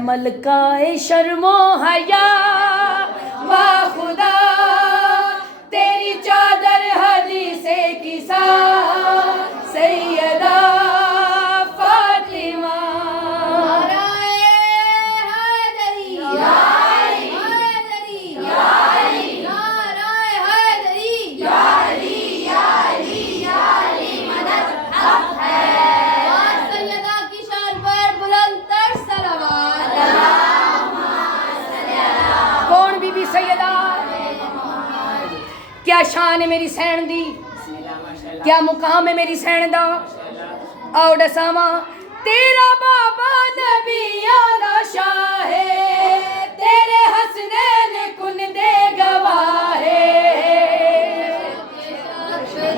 मलकाए शर्मो हया वा खुदा तेरी चादर हदीसे किसा सैयदा फातिमा क्या शान है मेरी सैन दी, क्या मुकाम है मेरी सैन दा। आओ दसावा तेरा बाबा नबियां दा शाह है, तेरे हसनैन कुन दे गवाह है।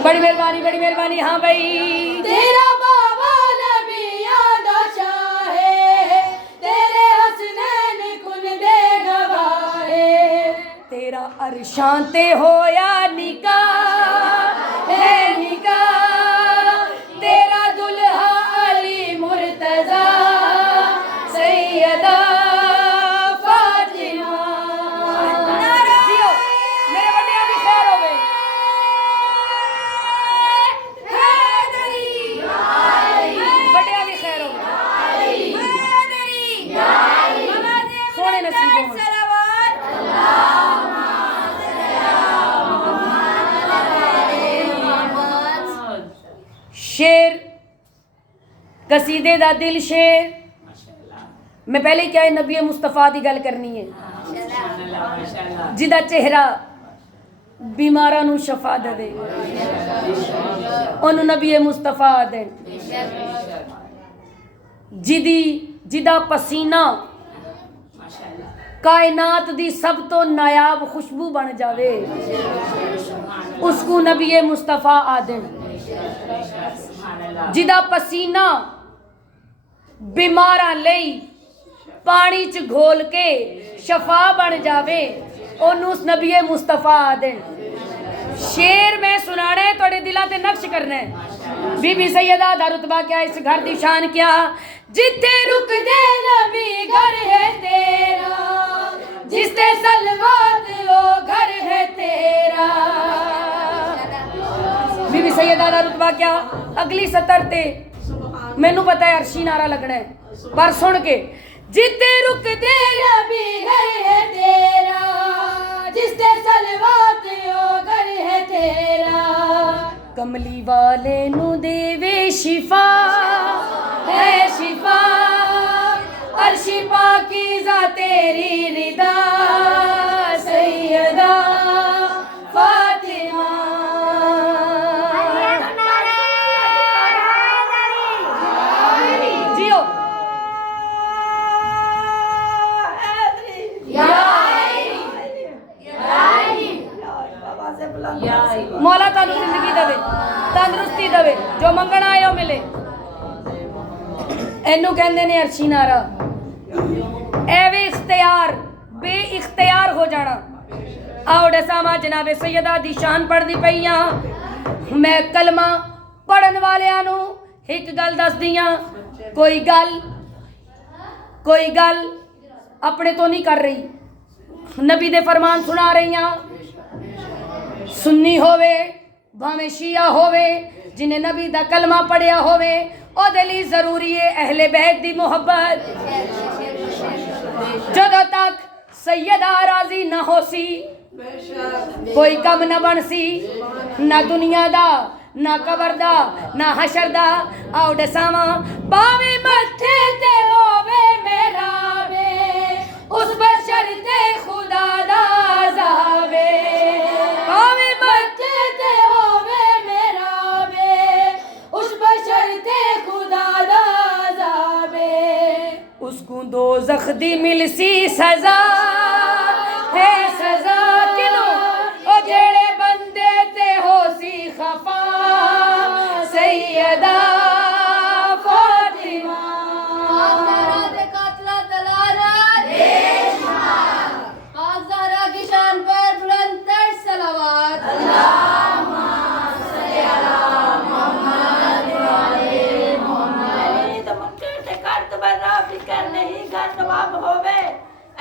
बड़ी मेहरबानी हाँ भाई। तेरा बाबा नबियां दा शाह है, तेरे हसनैन कुन दे गवाह है। तेरा अरशां ते होया निकाह है निकाह, तेरा दुल्हा अली मुर्तजा सैयदा फातिमा। जियो मेरे बड़िया दी खैर होवे। बड़िया दी खैर होवे, सोने नसीबों में। शेर कसीदे दा दिल शेर। मैं पहले क्या है नबी मुस्तफा दी गल करनी है, जिदा चेहरा बीमारां नू शफा देवे, ओनू नबी मुस्तफा दे। जिदा पसीना कायनात दी सब तो नायाब खुशबू बन जावे, उसको नबी मुस्तफा आदन। जिदा पसीना बीमारां लई पानी च घोल के शफा बन जावे, ओनू नबी मुस्तफा आदन। शेर में सुनाना है, थोड़े दिलों ते नक्श करना है। बीबी सैयदा दा रुतबा क्या, इस घर दी शान क्या। जिथे रुक दे नबी घर है तेरा, जिसते सलवात वो घर है तेरा। बीबी सैयदा दा रुतबा क्या। अगली सतर ते मैनू पता है अर्शी नारा लगना है, पर सुन के। जिथे रुक दे नबी घर है तेरा, जिसते सलवात वो घर है तेरा। कमली वाले नू देवे शिफा है शिफा, अर्शी पाकीज़ा तेरी रिदा सैयदा फातिमा। जियो मौला तानू जिंदगी देवे, तंदुरुस्ती देवे, जो मंगना आए हो मिले। एनू कहंदे ने अर्शी नारा। एवे इख्तियार बे इख्तियार हो जाना। आओ दसावा जनाबे सैयदा दी शान पढ़दी पईयां। मैं कलमा पढ़न वालियां नू एक गल दस दियां। कोई गल अपने तो नहीं कर रही, नबी दे फरमान सुना रही हां। सुन्नी होवे भावें शिया होवे, जिन्हें नबी दा कलमा पढ़िया होवे, ओदे लई जरूरी है अहले बैत दी मोहब्बत। जदों तक सैयदा राजी ना होसी, कोई कम न बनसी, ना दुनिया दा ना कबर दा ना हशर दा। आओ दसावा बावे मथे ते होवे मेरा वे, उस बशर ते खुदा दा जावे। बावे मथे ते होवे मेरा वे, उस बशर ते खुदा दा जावे। उसको दोज़ख दी मिलसी सजा है सजा, किनू ओ जेड़े बंदे ते होसी खफा सैयदा फातिमा। दे कातला दलारा देशमार, काज़ारा की शान पर बुलंद तर सलावत। अल्लाहुम्मा सल्ली अला मुहम्मद व आले मुहम्मद। तो मुमकिन से कर तो बर्रा फिकर नहीं कर नवाब खराब होवे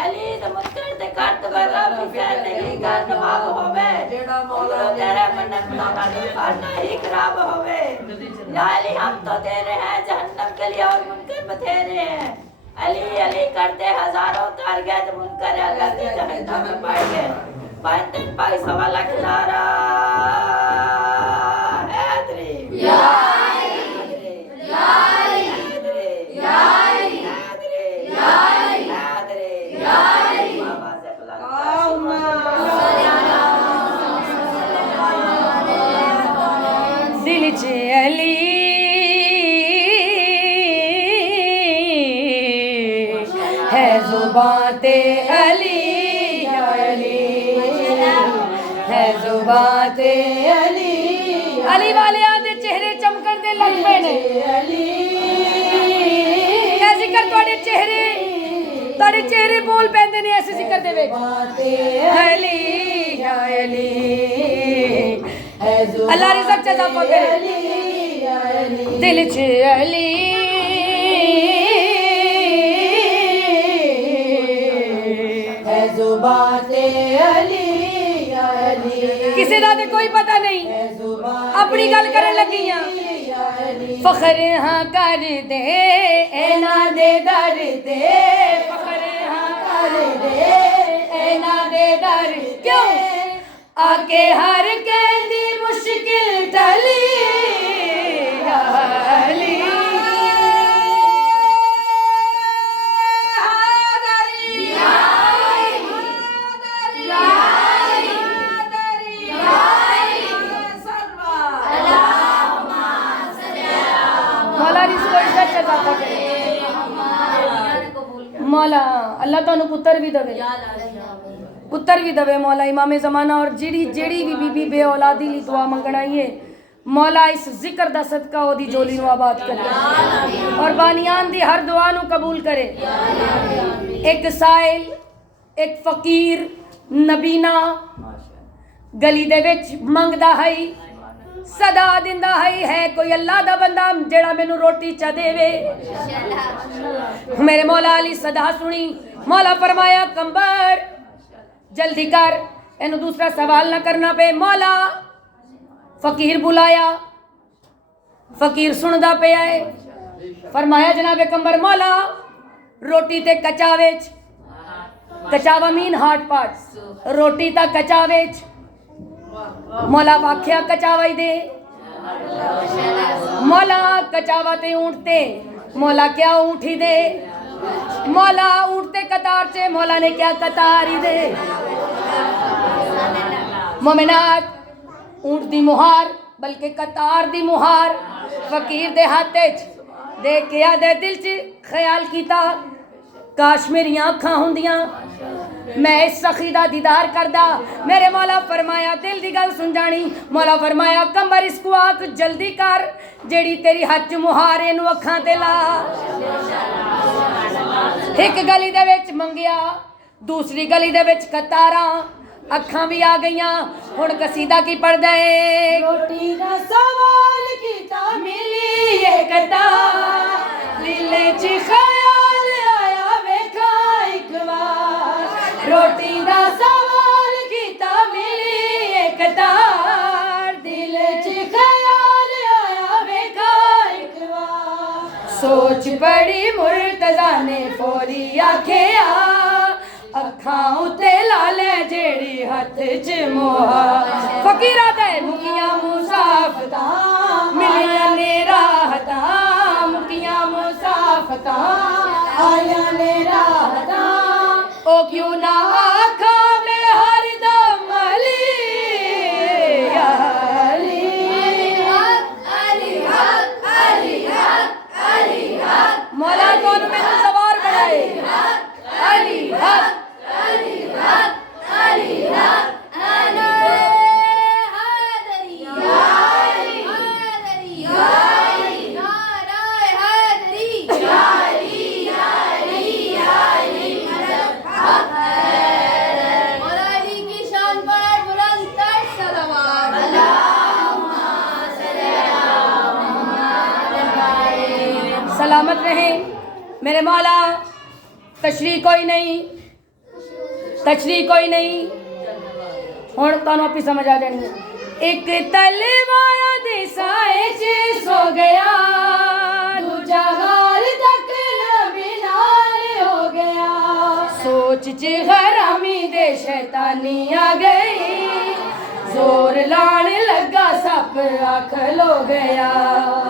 अली द मुनकर ते कट बरा फिकर नहीं कर नवाब होवे जेड़ा मौला तेरे मन्नत मांगा तो फरना ही खराब होवे या अली हम तो तेरे हैं जहन्नम के लिए और मुनकर बतेरे हैं अली अली करते हजारों कर गए तो मुनकर अल्लाह के जहन्नम में पड़ गए पंतन पाई सवा लाख नारा हैदरी या दिल च अली है जुबां ते अली है जुबां ते अली अली वालियां दे चेहरे चमकन दे लग पे ने ऐ जिक्र ਤੁਹਾਡੇ ਚਿਹਰੇ ਬੋਲ ਪੈਂਦੇ ਨੇ ਐਸੇ ਜ਼ਿਕਰ ਦੇ ਵਿੱਚ ਅਲੀ ਯਾ ਅਲੀ ਅੱਲਾ ਰਿਜ਼ਕ ਚ ਜ਼ਾਫਾ ਕਰੇ ਦਿਲ ਚ ਅਲੀ ਹੈ ਜ਼ੁਬਾਨ ਤੇ ਅਲੀ ਯਾ ਅਲੀ ਕਿਸੇ ਦਾ ਤੇ ਕੋਈ ਪਤਾ ਨਹੀਂ ਆਪਣੀ ਗੱਲ ਕਰਨ ਲੱਗੀ ਆ फखर हाँ कर दे ऐना दे दर दे फखर हाँ कर दे ऐना दे दर क्यों आके हर कहती मुश्किल टली मौला अल्लाह तुहानू पुत्र भी दवे मौला इमाम ज़माना और जेड़ी भी बीबी बे औलादी ली दुआ मंगण आई है मौला इस जिक्र दा सदका ओदी जोली नू आबाद करे और बानियान दी हर दुआ नू कबूल करे एक साइल एक फकीर नबीना गली दे विच मंगदा है सदा दिंदा है कोई अल्लाह दा बंदा जेड़ा मैनू रोटी चा देवे मेरे मौला अली सदा सुनी मौला फरमाया कंबर जल्दी कर इन्हू दूसरा सवाल ना करना पे मौला फकीर बुलाया फकीर सुनदा पे आए फरमाया जनाबे कंबर मौला रोटी ते कचावेच कचावा मीन हार्ट पार्ट रोटी ता कचावेच मौला वाख्या कचावाई दे मौला कचावा ते ऊँटते मौला क्या ऊँटी दे मौला ऊँटते कतार चे मौला ने क्या कतार ही दे मोमिनात ऊँट दी मुहार बल्कि कतार दी मुहार फकीर दे हाथे च दे के आदे दिल च ख्याल कीता काश मेरियां अखां हुंदियां मैं इस सखी दा दीदार करदा मेरे मौला फरमाया दिल दी गल सुन जानी मौला फरमाया कंबर इसको आख जल्दी कर जेड़ी तेरी हथ मुहारे नू अखां ते ला एक गली दे विच मंगिया दूसरी गली दे विच कतारां अखां भी आ गईयां हुण कसीदा की पढ़दा है रोटी दा सवाल कीता मिली ये कतार दिल च ख्याल आया वेखा एक बार रोटी दा सवाल कीता मिली एक तार दिल च ख्याल आया वेखा एक बार सोच बड़ी मुर्तज़ा ने फौरी आखिया अखां उते लाले जेड़ी हथ च मोहर फकीरा दे मुकिया मुसाफता मिलिया ने राहता मुकिया मुसाफता आया ने राहता ओ क्यों ना आखा में हरदम अली अली अली अली अली मौला कौन में सवार बनाए अली अली अली अना सलामत रहे मेरे मौला तशरी कोई नहीं, तशरी कोई नहीं, हुण तुहानूं आपी समझ आ जानी है। एक तलवार दे साए च सो गया, दूजा हाल तक नबी नाल हो गया, सोच च हरामी दे शैतानी आ गई, जोर लाने लगा सप आख लो गया।